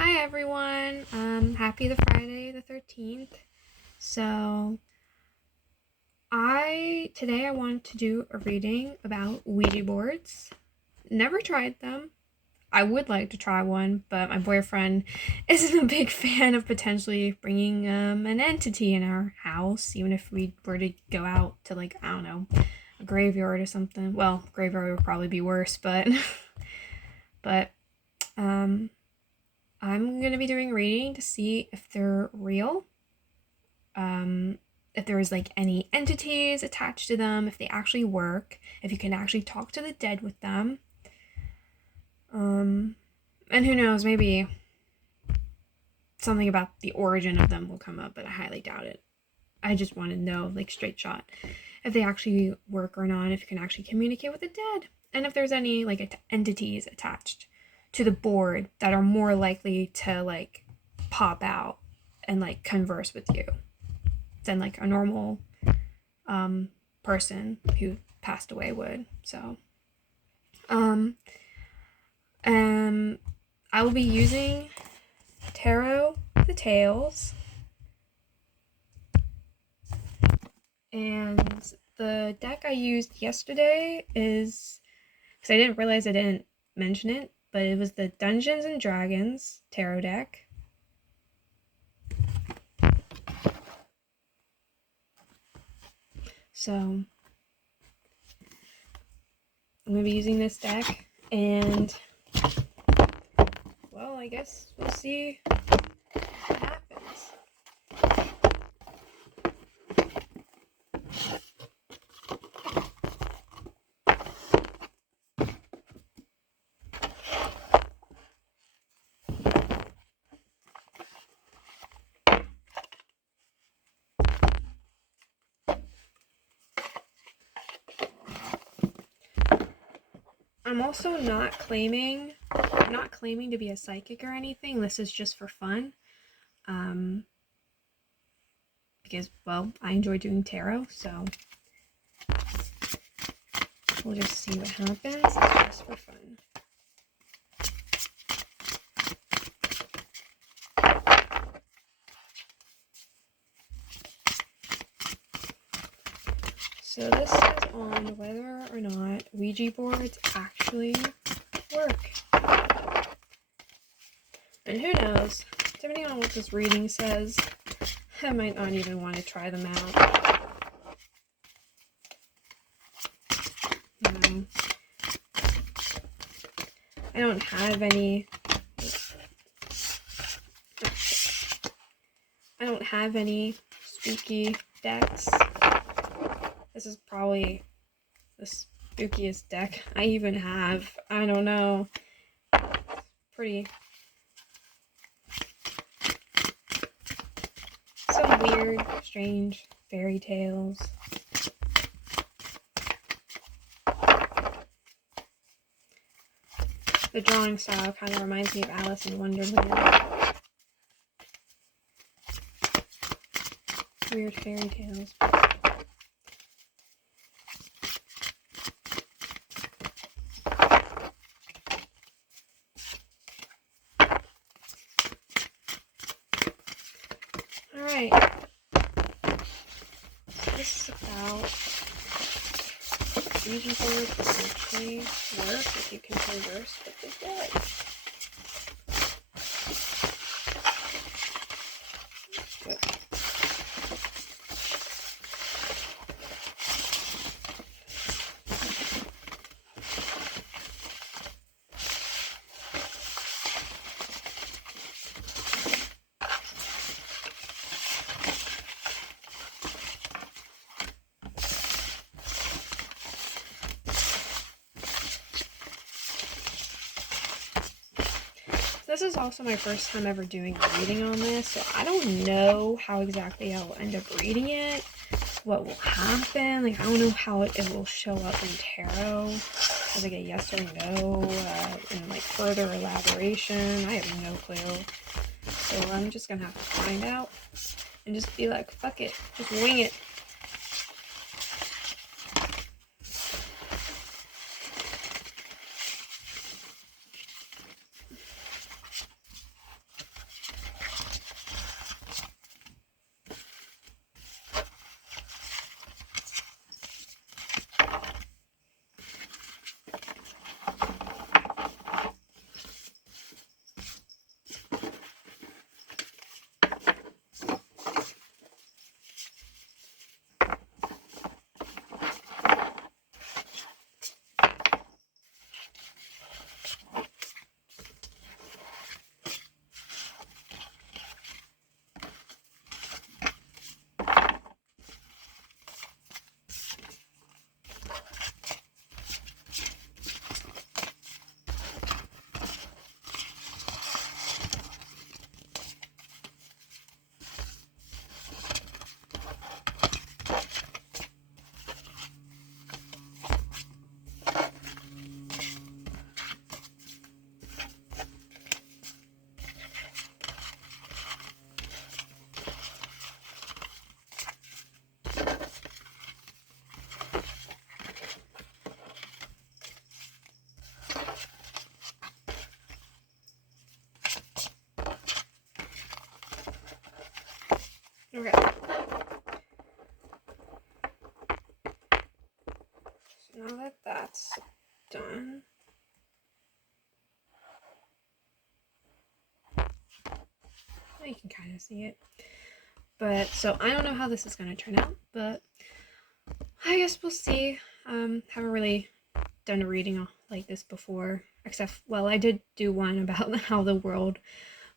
Hi everyone. Happy the Friday the 13th. So, today I wanted to do a reading about Ouija boards. Never tried them. I would like to try one, but my boyfriend isn't a big fan of potentially bringing an entity in our house, even if we were to go out to I don't know, a graveyard or something. Well, graveyard would probably be worse, but but um I'm going to be doing a reading to see if they're real, if there was any entities attached to them, if they actually work, if you can actually talk to the dead with them. And who knows, maybe something about the origin of them will come up, but I highly doubt it. I just want to know, straight shot, if they actually work or not, if you can actually communicate with the dead, and if there's any entities attached to the board that are more likely to pop out and converse with you than a normal person who passed away would. So I will be using Tarot the Tales, and the deck I used yesterday is, because I didn't realize I didn't mention it, but it was the Dungeons and Dragons tarot deck. So I'm going to be using this deck, and well, I guess we'll see what happens. I'm also not claiming to be a psychic or anything. This is just for fun. Because, well, I enjoy doing tarot, so we'll just see what happens. It's just for fun. So this is on whether or not Ouija boards actually work. And who knows, depending on what this reading says, I might not even want to try them out. I don't have any spooky decks. This is probably the spookiest deck I even have. I don't know. Pretty. Some weird, strange fairy tales. The drawing style kind of reminds me of Alice in Wonderland. Weird fairy tales. Alright. So this is about Ouija boards that actually work if you can converse with the dead. This is also my first time ever doing a reading on this, so I don't know how exactly I'll end up reading it, what will happen. I don't know how it will show up in tarot, as a yes or no, and further elaboration. I have no clue. So I'm just gonna have to find out and just be like, fuck it, just wing it. Okay. So now that that's done, you can kind of see it. But so I don't know how this is going to turn out, but I guess we'll see. Haven't really done a reading like this before, except, well, I did do one about how the world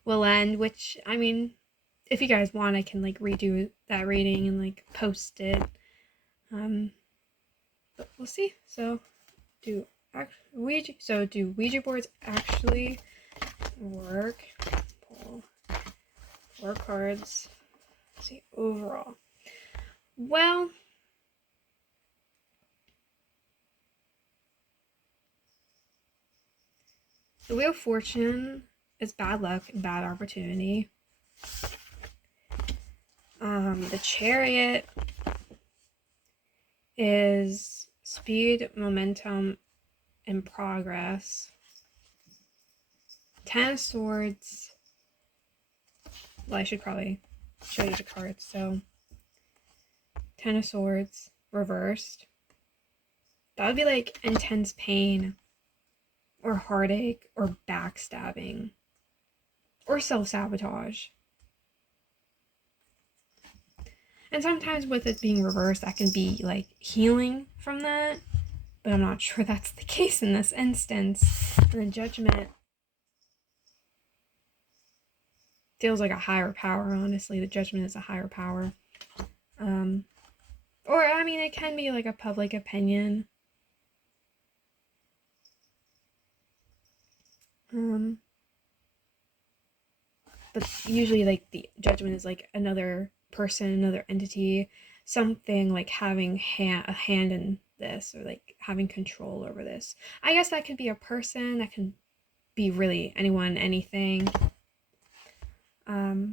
will end, which, I mean, if you guys want, I can like redo that reading and like post it. But we'll see. So do Ouija boards actually work? Pull 4 cards. Let's see overall. Well, the Wheel of Fortune is bad luck and bad opportunity. The Chariot is speed, momentum, and progress. 10 of Swords. Well, I should probably show you the cards. So, 10 of Swords reversed. That would be like intense pain, or heartache, or backstabbing, or self-sabotage. And sometimes with it being reversed, that can be like healing from that, but I'm not sure that's the case in this instance. And the Judgment feels like a higher power, honestly. The Judgment is a higher power. Or, I mean, it can be like a public opinion. But usually, like, the Judgment is like another person, another entity, something like having a hand in this, or like having control over this. I guess that could be a person, that can be really anyone, anything. I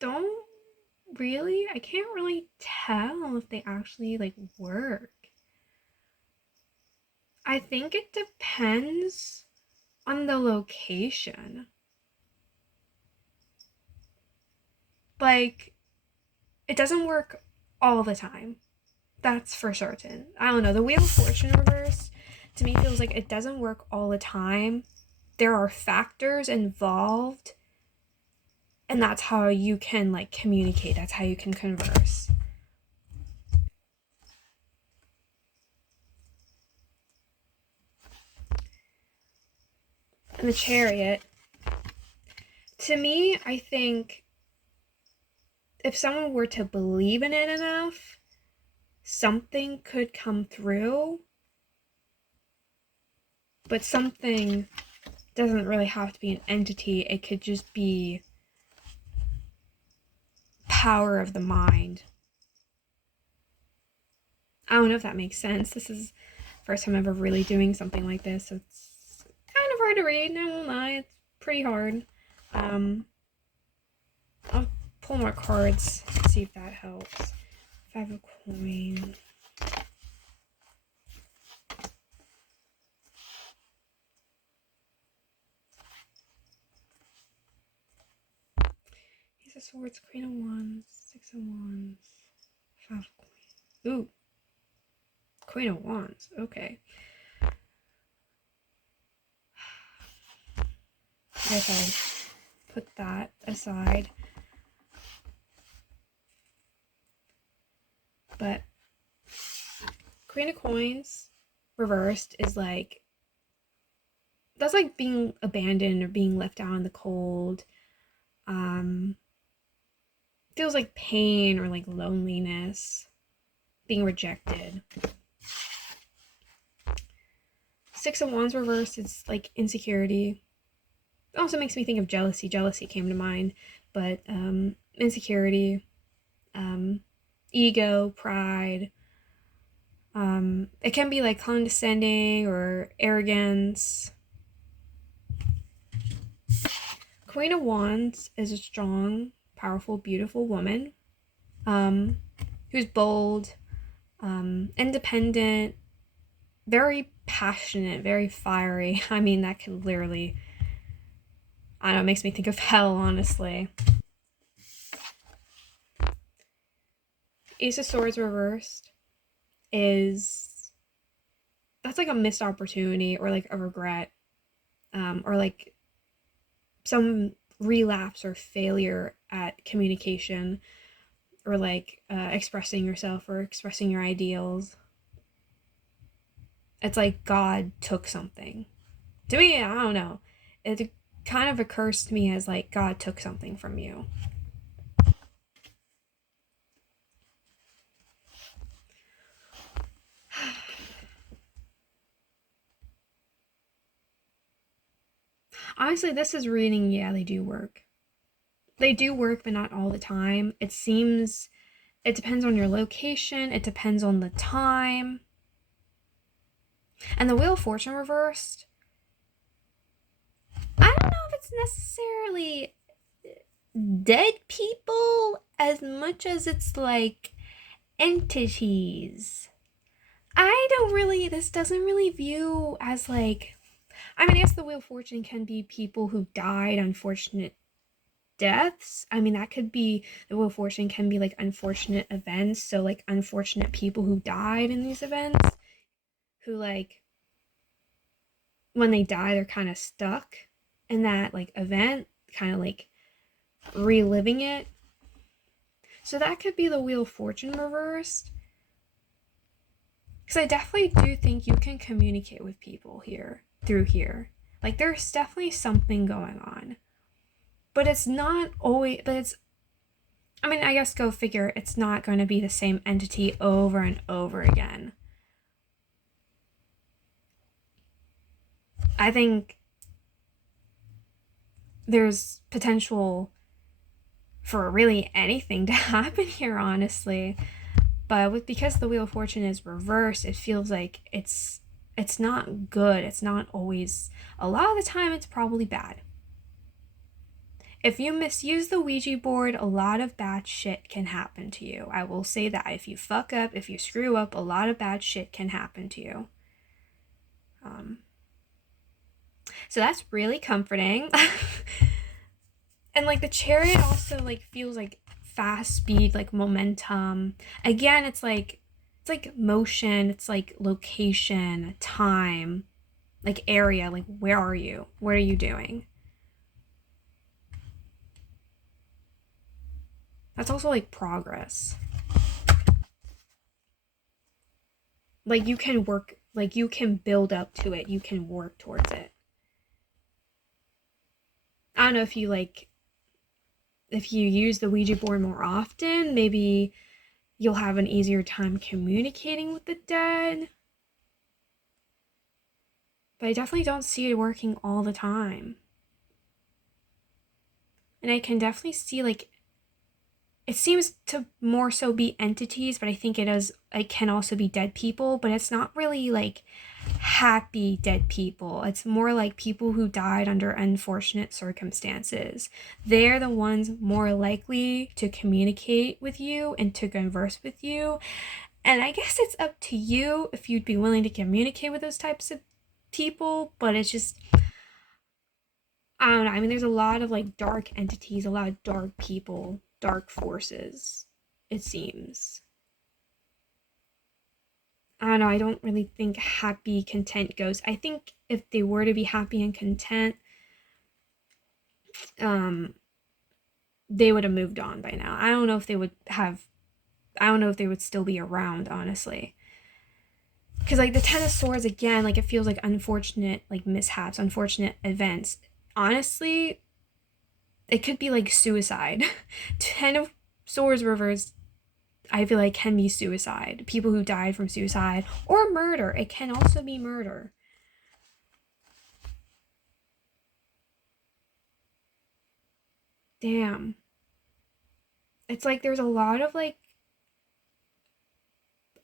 don't really, I can't really tell if they actually like work. I think it depends on the location. Like, it doesn't work all the time. That's for certain. I don't know. The Wheel of Fortune reverse, to me, feels like it doesn't work all the time. There are factors involved, and that's how you can like communicate. That's how you can converse. And the Chariot, to me, I think if someone were to believe in it enough, something could come through. But something doesn't really have to be an entity. It could just be power of the mind. I don't know if that makes sense. This is the first time ever really doing something like this, so it's kind of hard to read. I won't lie, it's pretty hard. I'll pull more cards, see if that helps. 5 of coins. Ace of Swords, Queen of Wands, 6 of Wands, 5 of Coins. Ooh. Queen of Wands, okay. I guess I'll put that aside. But Queen of Coins reversed is like, that's like being abandoned or being left out in the cold. Feels like pain or like loneliness, being rejected. 6 of Wands reversed is like insecurity. It also makes me think of jealousy. Jealousy came to mind, but insecurity, ego, pride. It can be like condescending or arrogance. Queen of Wands is a strong, powerful, beautiful woman who's bold, independent, very passionate, very fiery. I mean, that could literally, I don't know, it makes me think of hell, honestly. Ace of Swords reversed is, that's like a missed opportunity or like a regret, or like some relapse or failure at communication, or like expressing yourself or expressing your ideals. It's like God took something. To me, I don't know. It kind of occurs to me as like God took something from you. Honestly, this is reading, yeah, they do work. They do work, but not all the time. It seems, it depends on your location, it depends on the time. And the Wheel of Fortune reversed, I don't know if it's necessarily dead people as much as it's like entities. I don't really, this doesn't really view as like, I mean, I guess the Wheel of Fortune can be people who died unfortunate deaths. I mean, that could be, the Wheel of Fortune can be like unfortunate events. So, like, unfortunate people who died in these events, who, like, when they die, they're kind of stuck in that, like, event, kind of like reliving it. So, that could be the Wheel of Fortune reversed. Because I definitely do think you can communicate with people here, through here. Like, there's definitely something going on. But it's not always, but it's, I mean, I guess go figure, it's not going to be the same entity over and over again. I think there's potential for really anything to happen here, honestly. But because the Wheel of Fortune is reversed, it feels like it's not good. It's not always, a lot of the time it's probably bad. If you misuse the Ouija board, a lot of bad shit can happen to you. I will say that. If you fuck up, if you screw up, a lot of bad shit can happen to you. So that's really comforting. And like the Chariot also like feels like fast speed, like momentum. Again, it's like motion, it's like location, time, like area, like where are you? What are you doing? That's also like progress. Like you can work, like you can build up to it, you can work towards it. I don't know if you like, if you use the Ouija board more often, maybe you'll have an easier time communicating with the dead. But I definitely don't see it working all the time. And I can definitely see like, it seems to more so be entities, but I think it can also be dead people, but it's not really like happy dead people. It's more like people who died under unfortunate circumstances. They're the ones more likely to communicate with you and to converse with you. And I guess it's up to you if you'd be willing to communicate with those types of people, but it's just, I don't know. I mean, there's a lot of like dark entities, a lot of dark people, dark forces, it seems. I don't know. I don't really think happy, content goes. I think if they were to be happy and content, um, they would have moved on by now. I don't know if they would have, I don't know if they would still be around, honestly. Because like the Ten of Swords, again, like it feels like unfortunate, like mishaps, unfortunate events. Honestly, it could be like suicide. Ten of Swords reversed, I feel like can be suicide. People who died from suicide or murder. It can also be murder. Damn. It's like there's a lot of like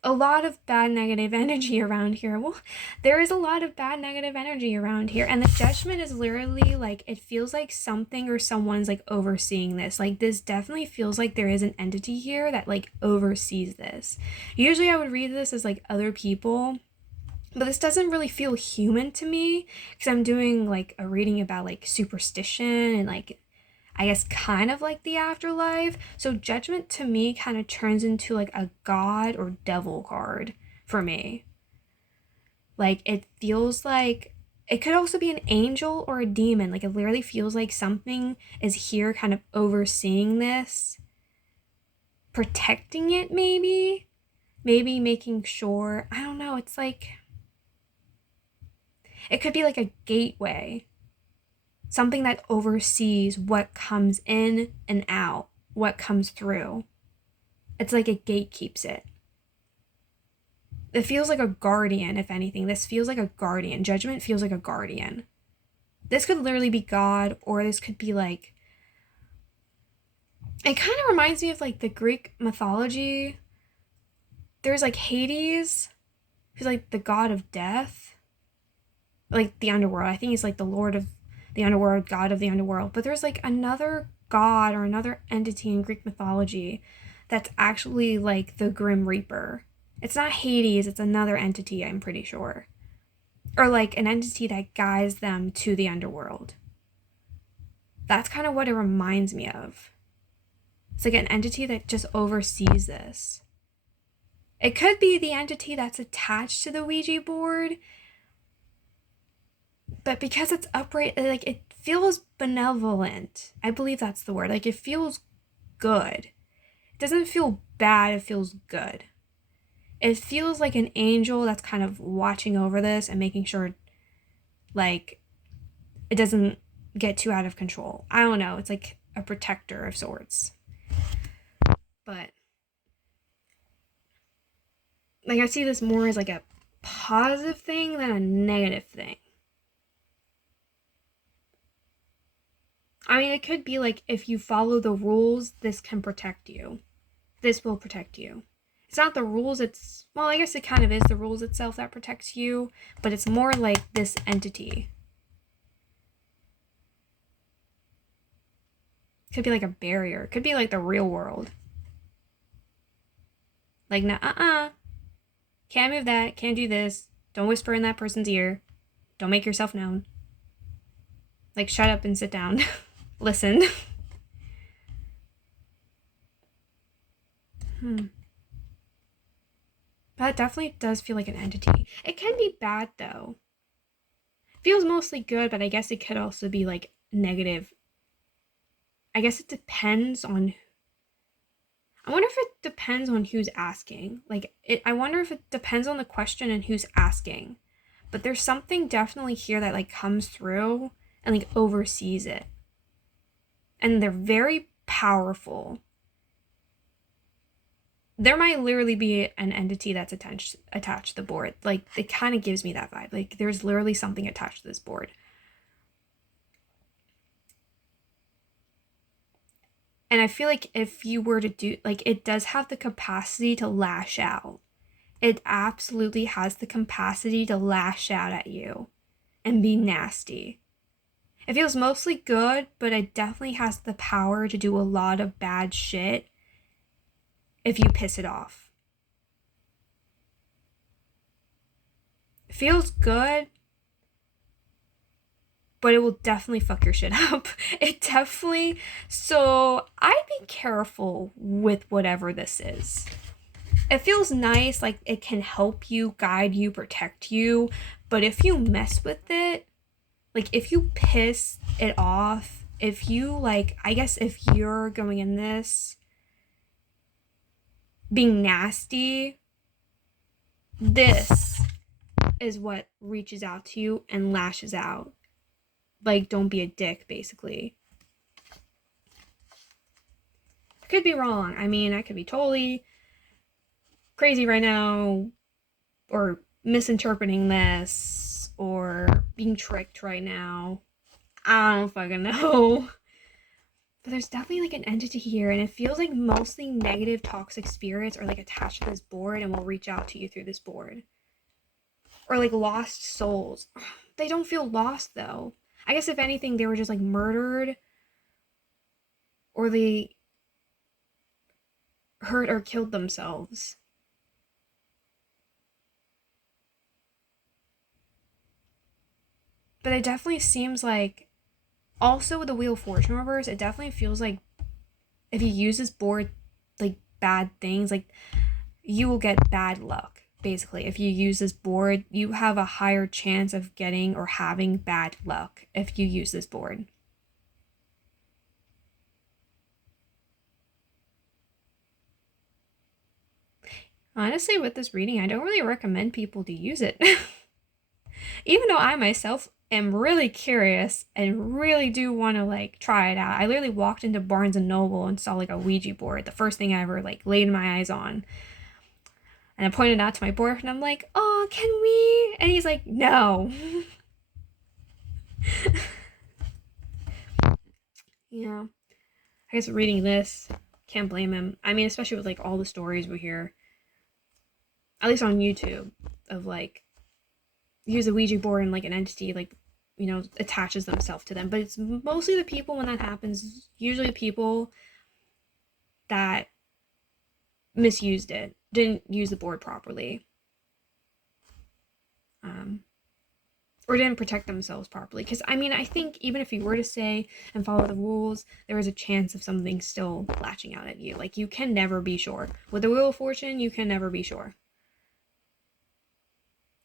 a lot of bad negative energy around here. Well, there is a lot of bad negative energy around here. And the Judgment is literally like, it feels like something or someone's like overseeing this. Like, this definitely feels like there is an entity here that like oversees this. Usually I would read this as like other people, But this doesn't really feel human to me because I'm doing like a reading about like superstition and like I guess kind of like the afterlife. So judgment to me kind of turns into like a god or devil card for me. Like it feels like it could also be an angel or a demon. Like it literally feels like something is here kind of overseeing this, protecting it maybe. Maybe making sure, I don't know, it's like it could be like a gateway, something that oversees what comes in and out, what comes through. It's like a gate keeps it. It feels like a guardian, if anything. This feels like a guardian. Judgment feels like a guardian. This could literally be God, or this could be like. It kind of reminds me of like the Greek mythology. There's like Hades, who's like the god of death, like the underworld. I think he's like the lord of the underworld, god of the underworld. But there's like another god or another entity in Greek mythology that's actually like the Grim Reaper. It's not Hades, it's another entity, I'm pretty sure. Or like an entity that guides them to the underworld. That's kind of what it reminds me of. It's like an entity that just oversees this. It could be the entity that's attached to the Ouija board, but because it's upright, like it feels benevolent. I believe that's the word. Like it feels good. It doesn't feel bad, it feels good. It feels like an angel that's kind of watching over this and making sure like it doesn't get too out of control. I don't know. It's like a protector of sorts. But like I see this more as like a positive thing than a negative thing. I mean, it could be like if you follow the rules, this can protect you. This will protect you. It's not the rules, it's, well, I guess it kind of is the rules itself that protects you, but it's more like this entity. It could be like a barrier. It could be like the real world. Like, nah, can't move that, can't do this, don't whisper in that person's ear, don't make yourself known. Like, shut up and sit down. Listen. That definitely does feel like an entity. It can be bad though. It feels mostly good, but I guess it could also be like negative. I guess it depends on. I wonder if it depends on who's asking. I wonder if it depends on the question and who's asking. But there's something definitely here that like comes through and like oversees it. And they're very powerful. There might literally be an entity that's attached to the board. Like, it kind of gives me that vibe. Like, there's literally something attached to this board. And I feel like if you were to do, like, it does have the capacity to lash out. It absolutely has the capacity to lash out at you and be nasty. It feels mostly good, but it definitely has the power to do a lot of bad shit if you piss it off. It feels good, but it will definitely fuck your shit up. It definitely. So I'd be careful with whatever this is. It feels nice, like it can help you, guide you, protect you. But if you mess with it, like if you piss it off, if you like, I guess if you're going in this being nasty, this is what reaches out to you and lashes out. Like, don't be a dick, basically. I could be wrong. I mean, I could be totally crazy right now, or misinterpreting this, or being tricked right now. I don't fucking know. But there's definitely like an entity here, and it feels like mostly negative, toxic spirits are like attached to this board and will reach out to you through this board. Or like lost souls. They don't feel lost though. I guess if anything, they were just like murdered, or they hurt or killed themselves. But it definitely seems like, also with the Wheel of Fortune reverse, it definitely feels like if you use this board, like bad things, like you will get bad luck. Basically, if you use this board, you have a higher chance of getting or having bad luck if you use this board. Honestly, with this reading, I don't really recommend people to use it. Even though I myself am really curious and really do want to like try it out. I literally walked into Barnes and Noble and saw like a Ouija board, the first thing I ever like laid my eyes on. And I pointed out to my boyfriend, I'm like, oh, can we? And he's like, no. Yeah. I guess reading this, can't blame him. I mean, especially with like all the stories we hear, at least on YouTube, of like use a Ouija board and like an entity like, you know, attaches themselves to them. But it's mostly the people when that happens, usually people that misused it, didn't use the board properly, um, or didn't protect themselves properly. Because I mean, I think even if you were to say and follow the rules, there is a chance of something still latching out at you. Like you can never be sure. With the Wheel of Fortune, you can never be sure.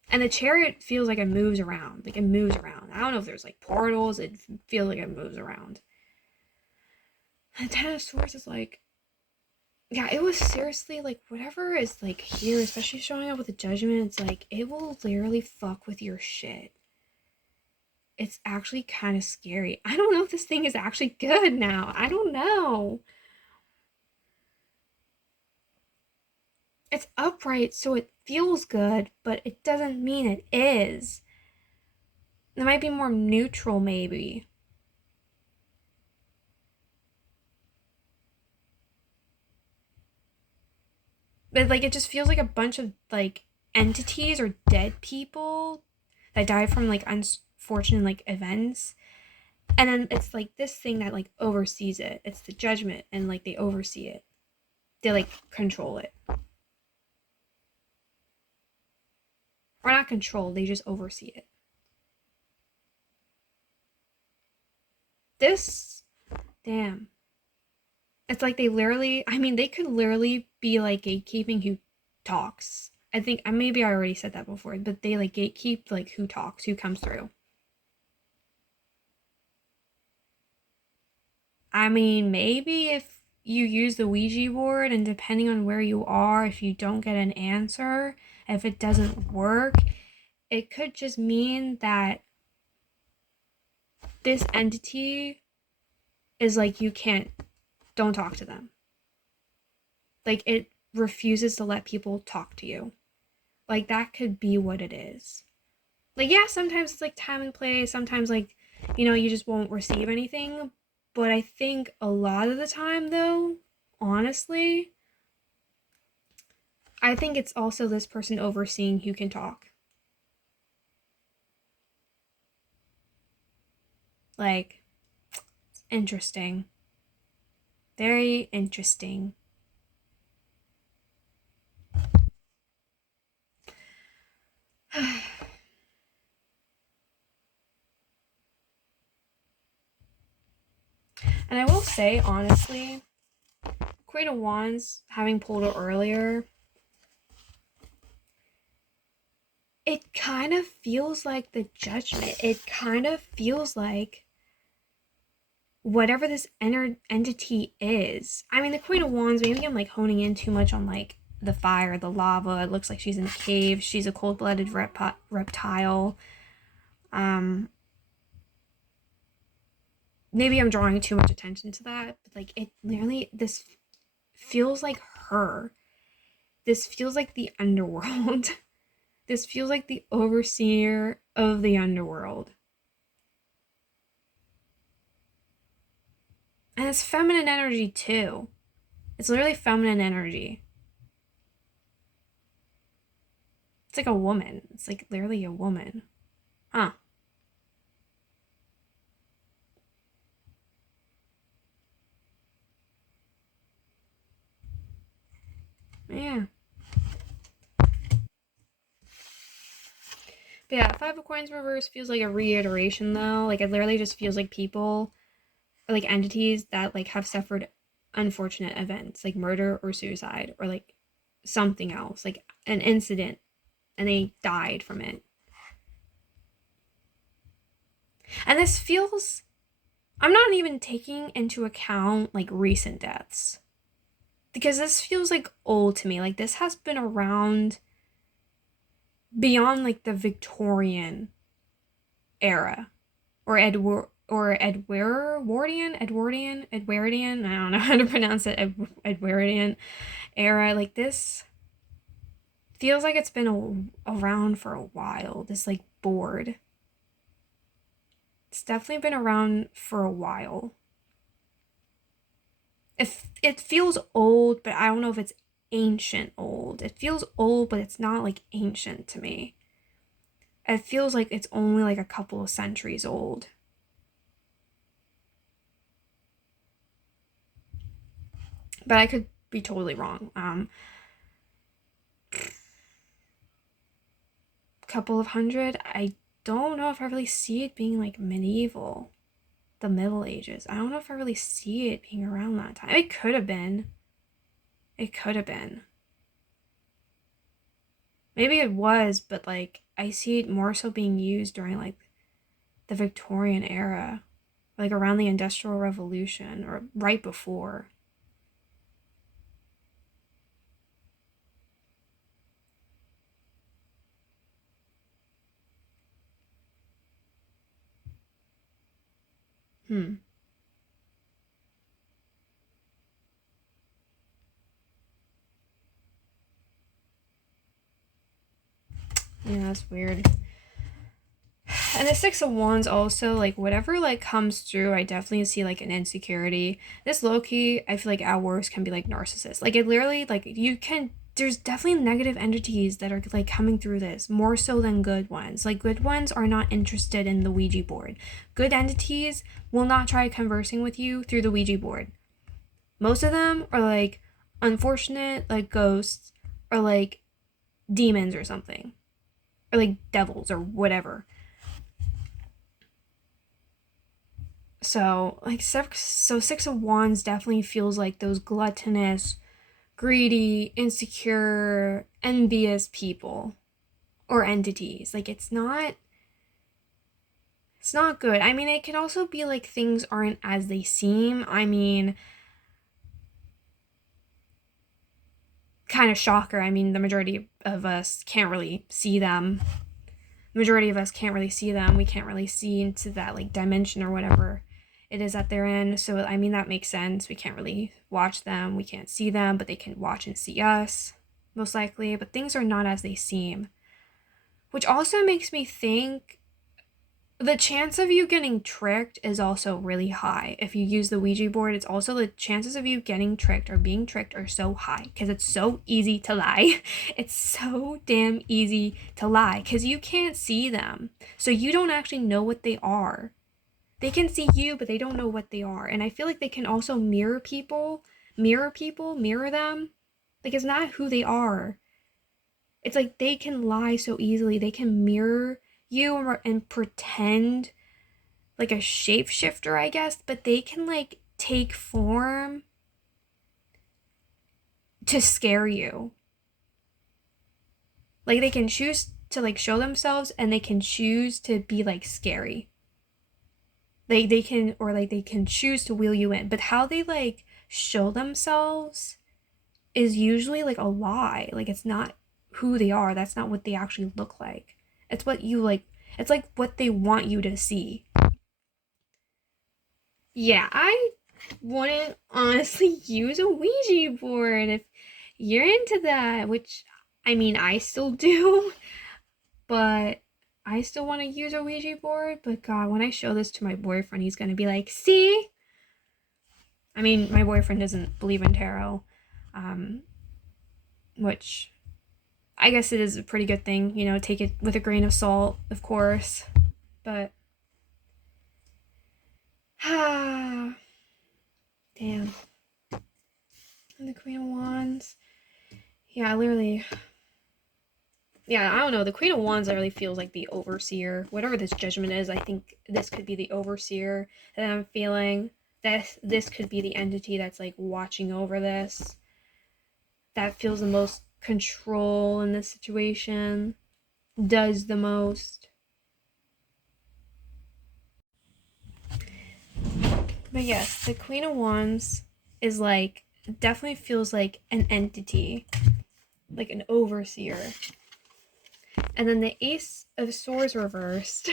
And the chariot feels like it moves around. Like it moves around. I don't know if there's like portals. It feels like it moves around. And the Ten of Swords is like, yeah, it was seriously like whatever is like here, especially showing up with the Judgment. It's like it will literally fuck with your shit. It's actually kind of scary. I don't know if this thing is actually good now. I don't know. It's upright, so it feels good, but it doesn't mean it is. It might be more neutral, maybe. But like it just feels like a bunch of like entities or dead people that died from like unfortunate like events. And then it's like this thing that like oversees it. It's the Judgment, and like they oversee it. They like control it. Or not control, they just oversee it. This, damn. It's like they literally, I mean, they could literally be like gatekeeping who talks. I think, maybe I already said that before, but they like gatekeep like who talks, who comes through. I mean, maybe if you use the Ouija board and depending on where you are, if you don't get an answer, if it doesn't work, it could just mean that this entity is like, you can't, don't talk to them. Like, it refuses to let people talk to you. Like, that could be what it is. Like, yeah, sometimes it's like time and place, sometimes, like, you know, you just won't receive anything. But I think a lot of the time, though, honestly, I think it's also this person overseeing who can talk. Like, interesting. Very interesting. And I will say, honestly, Queen of Wands, having pulled it earlier, it kind of feels like the Judgment. It kind of feels like whatever this entity is. I mean, the Queen of Wands, maybe I'm like honing in too much on like the fire, the lava. It looks like she's in a cave. She's a cold-blooded reptile. Um, Maybe I'm drawing too much attention to that, but like it literally, this feels like her. This feels like the underworld. This feels like the overseer of the underworld. And it's feminine energy too. It's literally feminine energy. It's like a woman. It's like literally a woman. Huh. Yeah. But yeah, Five of Coins reverse feels like a reiteration though. Like it literally just feels like people or like entities that like have suffered unfortunate events, like murder or suicide or like something else, like an incident, and they died from it. And this feels, I'm not even taking into account like recent deaths. Because this feels like old to me. Like this has been around beyond like the Victorian era or Edwardian. I don't know how to pronounce it. Edwardian era. Like this feels like it's been around for a while. This like board. It's definitely been around for a while. It feels old, but I don't know if it's ancient old. It feels old, but it's not like ancient to me. It feels like it's only like a couple of centuries old. But I could be totally wrong. Couple of hundred. I don't know if I really see it being like medieval, the Middle Ages. I don't know if I really see it being around that time. It could have been. It could have been. Maybe it was, but like I see it more so being used during like the Victorian era, like around the Industrial Revolution or right before. Hmm. Yeah, that's weird. And the Six of Wands also, like, whatever, like, comes through, I definitely see, like, an insecurity. This low-key, I feel like, at worst, can be, like, narcissist. Like, it literally, like, you can, there's definitely negative entities that are, like, coming through this, more so than good ones. Like, good ones are not interested in the Ouija board. Good entities will not try conversing with you through the Ouija board. Most of them are, like, unfortunate, like, ghosts, or, like, demons or something. Or, like, devils, or whatever. So like Six of Wands definitely feels like those gluttonous, greedy, insecure, envious people or entities. Like it's not good. I mean, it can also be like things aren't as they seem. I mean, kind of shocker. I mean, the majority of us can't really see them. The majority of us can't really see them. We can't really see into that like dimension or whatever it is that they're in. So I mean that makes sense. We can't really watch them. We can't see them, but they can watch and see us most likely. But things are not as they seem. Which also makes me think the chance of you getting tricked is also really high. If you use the Ouija board, it's also the chances of you getting tricked or being tricked are so high because it's so easy to lie. It's so damn easy to lie because you can't see them. So you don't actually know what they are. They can see you, but they don't know what they are. And I feel like they can also mirror people, mirror them. Like it's not who they are. It's like they can lie so easily. They can mirror you and pretend like a shapeshifter, I guess, but they can like take form to scare you. Like they can choose to like show themselves and they can choose to be like scary. They can or like they can choose to wheel you in. But how they like show themselves is usually like a lie. Like it's not who they are. That's not what they actually look like. It's what you like it's like what they want you to see. Yeah, I wouldn't honestly use a Ouija board if you're into that, which I mean, I still do, but I still want to use a Ouija board. But God, when I show this to my boyfriend, he's going to be like, see? I mean, my boyfriend doesn't believe in tarot, um, which I guess it is a pretty good thing, you know, take it with a grain of salt, of course. But, damn. And the Queen of Wands. Yeah, literally. Yeah, I don't know. The Queen of Wands really feels like the overseer. Whatever this judgment is, I think this could be the overseer that I'm feeling. That this could be the entity that's like watching over this. That feels the most control in this situation. Does the most. But yes, the Queen of Wands is like, definitely feels like an entity, like an overseer. And then the Ace of Swords reversed.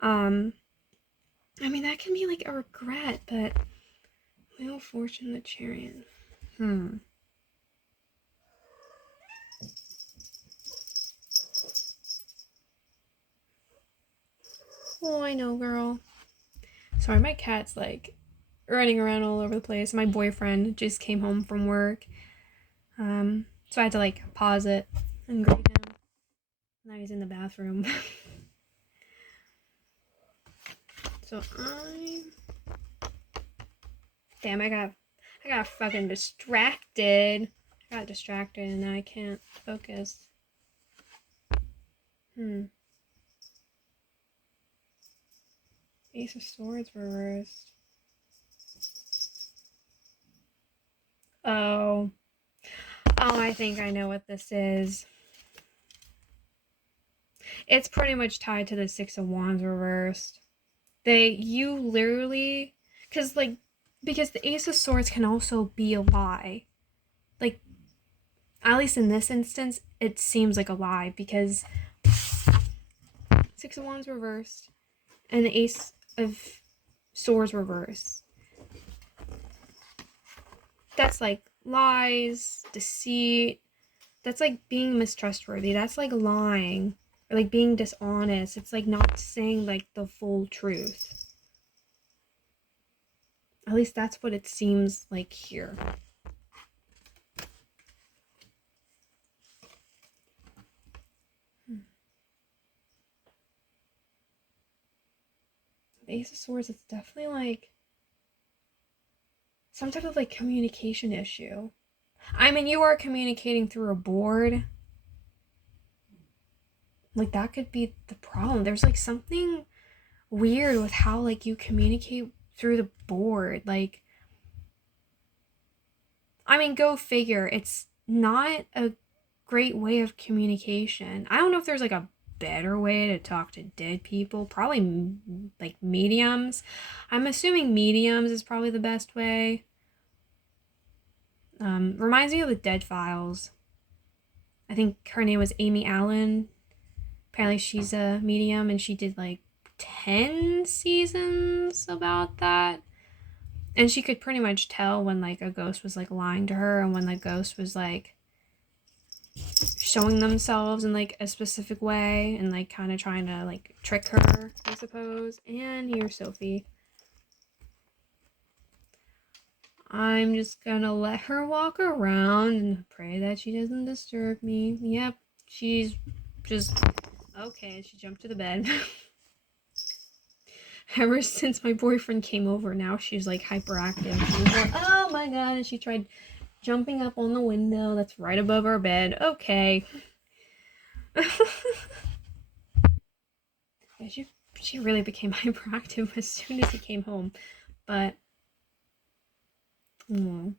I mean, that can be like a regret, but Wheel of Fortune, the Chariot. Oh, I know, girl. Sorry, my cat's like running around all over the place. My boyfriend just came home from work. So I had to like pause it and greet him. Now he's in the bathroom. So damn, I got fucking distracted. I got distracted and now I can't focus. Ace of Swords reversed. Oh. Oh, I think I know what this is. It's pretty much tied to the Six of Wands reversed. You literally, because the Ace of Swords can also be a lie. Like, at least in this instance, it seems like a lie because Six of Wands reversed and the Ace of Swords reversed. That's like lies, deceit. That's like being mistrustworthy. That's like lying or like being dishonest. It's like not saying like the full truth. At least that's what it seems like here. The Ace of Swords, it's definitely like some type of like communication issue. I mean, you are communicating through a board. Like that could be the problem. There's like something weird with how like you communicate through the board. Like, I mean, go figure. It's not a great way of communication. I don't know if there's like a better way to talk to dead people. Probably like mediums. I'm assuming mediums is probably the best way. Reminds me of the Dead Files. I think her name was Amy Allen. Apparently she's a medium and she did like 10 seasons about that. And she could pretty much tell when like a ghost was like lying to her and when the ghost was like showing themselves in like a specific way and like kind of trying to like trick her, I suppose. And here's Sophie. I'm just gonna let her walk around and pray that she doesn't disturb me. Yep, she's just okay. She jumped to the bed. Ever since my boyfriend came over, now she's like hyperactive. She's like, oh my god, and she tried jumping up on the window that's right above our bed. Okay. Yeah, she really became hyperactive as soon as he came home. But there's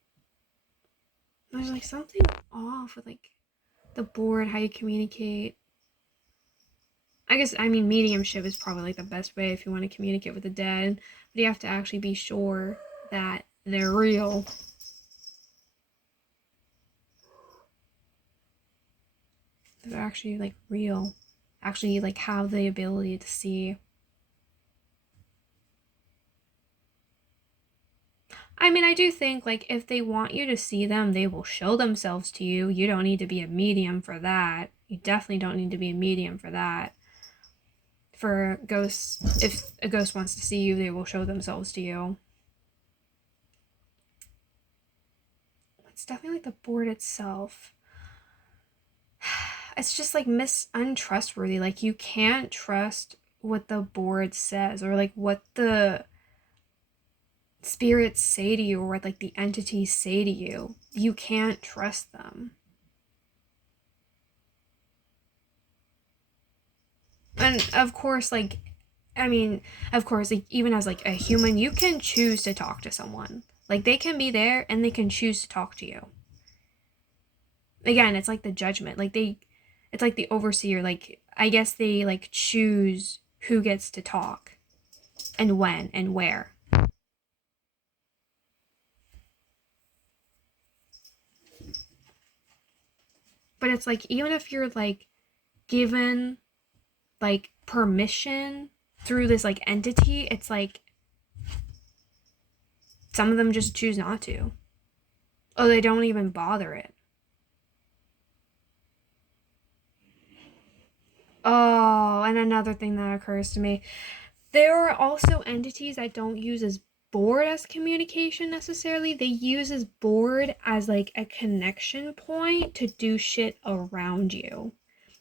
like something off with like the board, how you communicate. I mean mediumship is probably like the best way if you want to communicate with the dead, but you have to actually be sure that they're real. They're actually like real. Actually like have the ability to see. I mean, I do think like if they want you to see them, they will show themselves to you. You don't need to be a medium for that. You definitely don't need to be a medium for that. For ghosts, if a ghost wants to see you, they will show themselves to you. It's definitely like the board itself. It's just like untrustworthy. Like you can't trust what the board says or like what the spirits say to you or what like the entities say to you. You can't trust them. And of course, like, I mean, of course, like, even as like a human, you can choose to talk to someone. Like, they can be there and they can choose to talk to you. Again, it's like the judgment. Like, it's like the overseer. Like, I guess they like choose who gets to talk and when and where. But it's like, even if you're like given like permission through this like entity, it's like some of them just choose not to. Oh, they don't even bother it. Oh, and another thing that occurs to me, there are also entities that don't use as board as communication necessarily. They use as board as like a connection point to do shit around you.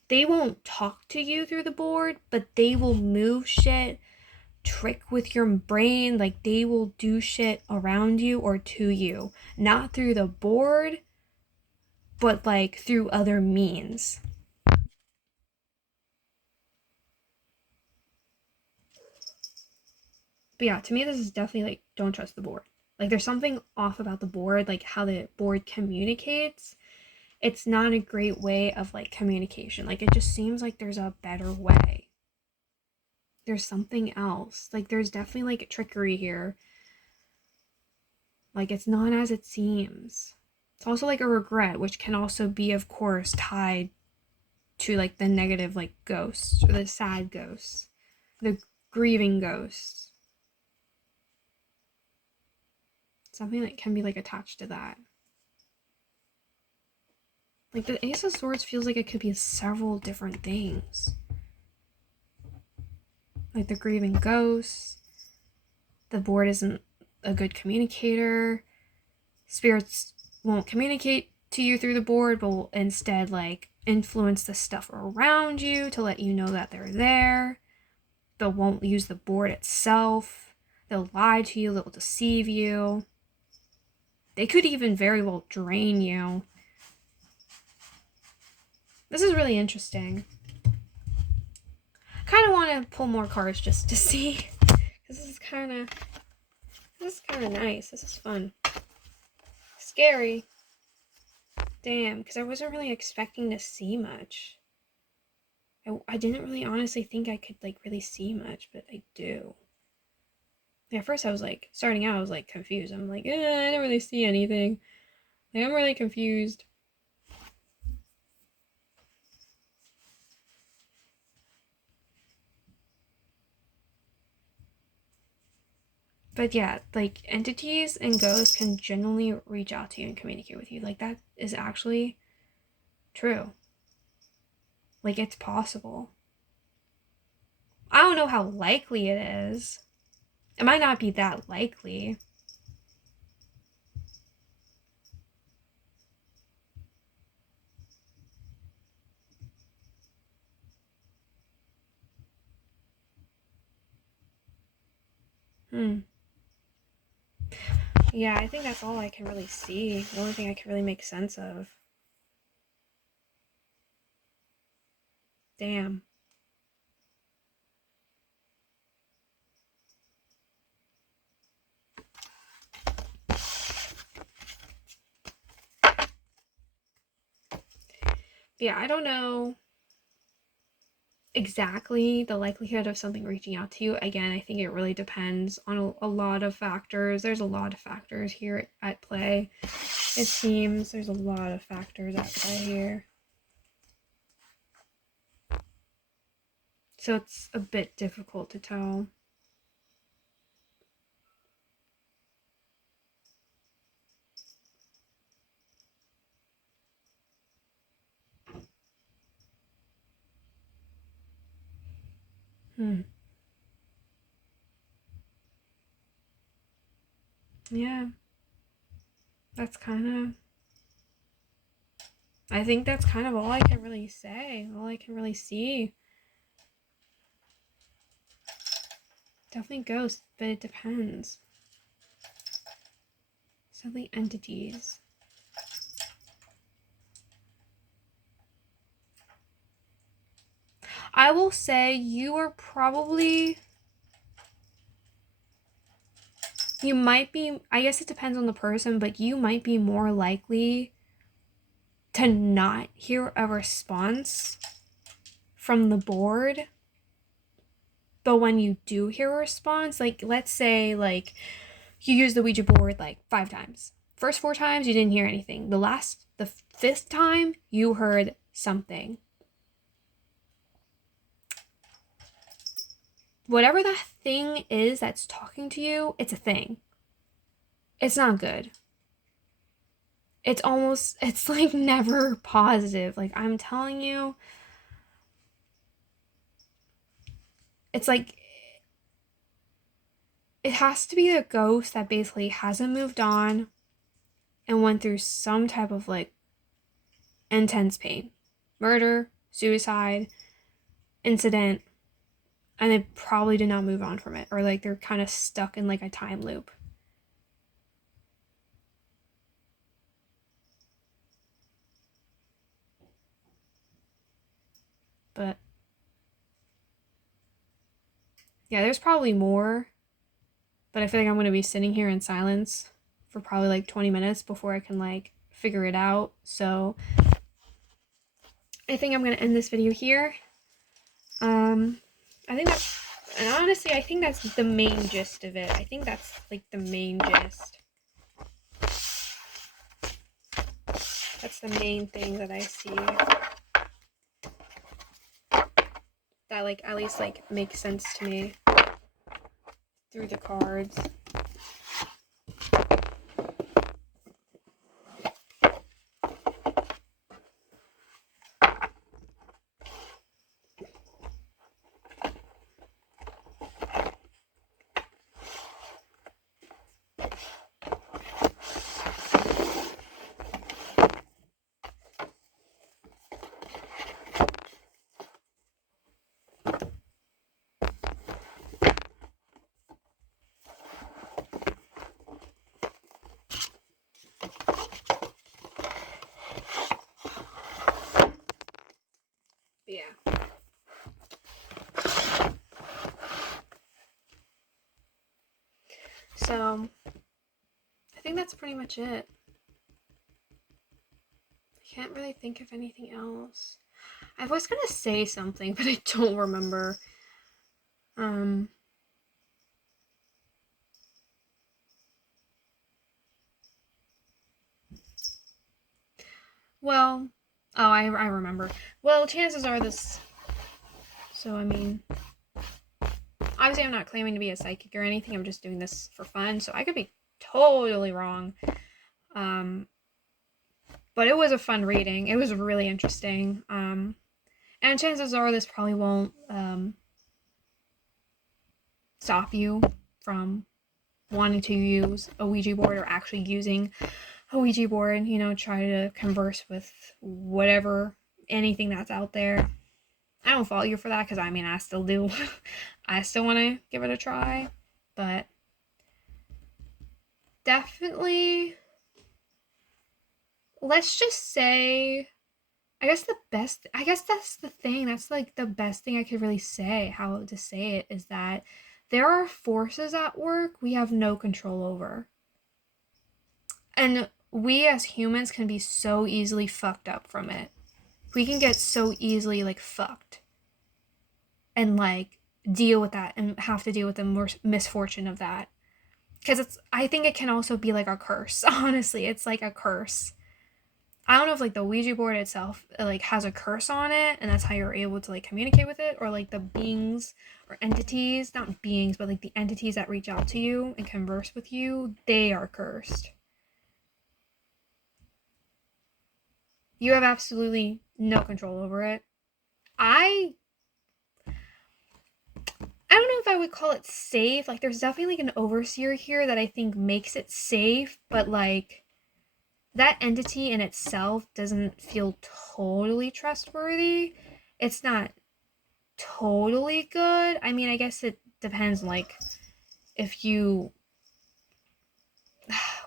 They won't talk to you through the board, but they will move shit, trick with your brain. Like, they will do shit around you or to you, not through the board, but like through other means. But yeah, to me, this is definitely like, don't trust the board. Like, there's something off about the board, like how the board communicates. It's not a great way of like communication. Like, it just seems like there's a better way. There's something else. Like, there's definitely like trickery here. Like, it's not as it seems. It's also like a regret, which can also be, of course, tied to like the negative, like ghosts or the sad ghosts, the grieving ghosts. Something that can be like attached to that. Like, the Ace of Swords feels like it could be several different things. Like the grieving ghosts, the board isn't a good communicator, spirits won't communicate to you through the board, but will instead like influence the stuff around you to let you know that they're there. They won't use the board itself. They'll lie to you, they'll deceive you. They could even very well drain you. This is really interesting. I kind of want to pull more cards just to see. This is kind of nice. This is fun. Scary. Damn, because I wasn't really expecting to see much. I didn't really honestly think I could like really see much, but I do. At first I was like, starting out I was like confused. I'm like, I don't really see anything. Like, I'm really confused. But yeah, like, entities and ghosts can genuinely reach out to you and communicate with you. Like, that is actually true. Like, it's possible. I don't know how likely it is. It might not be that likely. Yeah, I think that's all I can really see. The only thing I can really make sense of. Damn. Yeah, I don't know exactly the likelihood of something reaching out to you. Again, I think it really depends on a lot of factors. There's a lot of factors here at play. It seems there's a lot of factors at play here. So it's a bit difficult to tell. Yeah. That's kind of, I think that's kind of all I can really say. All I can really see. Definitely ghosts, but it depends. Sadly, entities. I will say you might be, I guess it depends on the person, but you might be more likely to not hear a response from the board. But when you do hear a response, like let's say like you use the Ouija board like 5 times. First 4 times you didn't hear anything. The 5th time you heard something. Whatever that thing is that's talking to you, it's a thing. It's not good. It's like never positive. Like I'm telling you, it's like it has to be a ghost that basically hasn't moved on and went through some type of like intense pain. Murder, suicide, incident, and they probably did not move on from it, or like they're kind of stuck in like a time loop. But yeah, there's probably more, but I feel like I'm going to be sitting here in silence for probably like 20 minutes before I can like figure it out. So I think I'm going to end this video here. I think that's, and honestly, I think that's the main gist of it. I think that's like the main gist. That's the main thing that I see that like at least like makes sense to me through the cards. Yeah. So I think that's pretty much it. I can't really think of anything else. I was gonna say something, but I don't remember. Well, oh, I remember. Well, chances are this. So I mean, obviously I'm not claiming to be a psychic or anything. I'm just doing this for fun, so I could be totally wrong. But it was a fun reading. It was really interesting. And chances are this probably won't stop you from wanting to use a Ouija board or actually using a Ouija board, you know, try to converse with whatever, anything that's out there. I don't fault you for that because I mean, I still do. I still want to give it a try, but definitely, let's just say, I guess that's the thing. That's like the best thing I could really say, how to say it, is that there are forces at work we have no control over. And we as humans can be so easily fucked up from it. We can get so easily like fucked and like deal with that and have to deal with the misfortune of that. Because I think it can also be like a curse. Honestly, it's like a curse. I don't know if like the Ouija board itself like has a curse on it and that's how you're able to like communicate with it, or like the beings or entities, not beings, but like the entities that reach out to you and converse with you, they are cursed. You have absolutely no control over it. I don't know if I would call it safe. Like there's definitely like an overseer here that I think makes it safe, but like that entity in itself doesn't feel totally trustworthy. It's not totally good. I mean, I guess it depends, like, if you,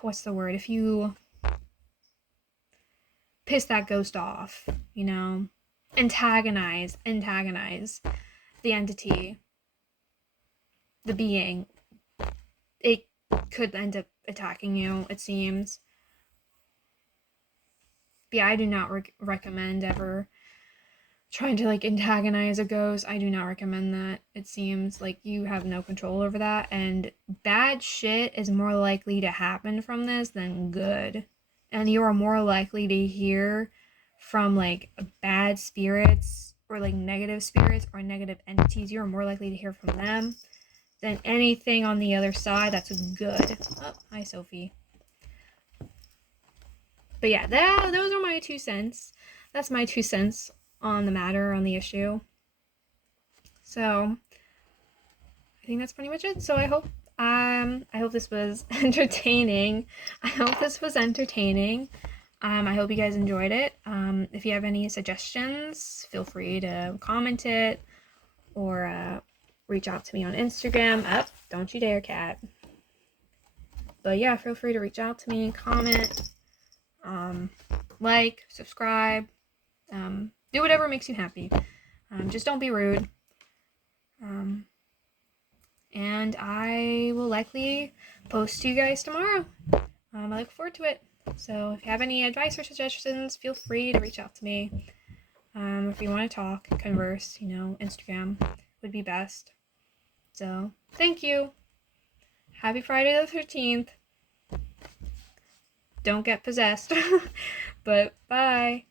what's the word? If you piss that ghost off, you know? antagonize the entity, the being, it could end up attacking you, it seems. But yeah, I do not recommend ever trying to like antagonize a ghost. I do not recommend that. It seems like you have no control over that, and bad shit is more likely to happen from this than good. And you are more likely to hear from like bad spirits or like negative spirits or negative entities. You're more likely to hear from them than anything on the other side that's good. Oh, hi Sophie. But yeah, those are my 2 cents. That's my 2 cents on the matter, on the issue. So I think that's pretty much it. So I hope this was entertaining. I hope you guys enjoyed it. If you have any suggestions, feel free to comment it or reach out to me on Instagram. Don't you dare, cat. But yeah, feel free to reach out to me, comment, like, subscribe, do whatever makes you happy. Just don't be rude. And I will likely post to you guys tomorrow. I look forward to it. So if you have any advice or suggestions, feel free to reach out to me. If you want to talk, converse, Instagram would be best. So thank you. Happy Friday the 13th. Don't get possessed. But bye.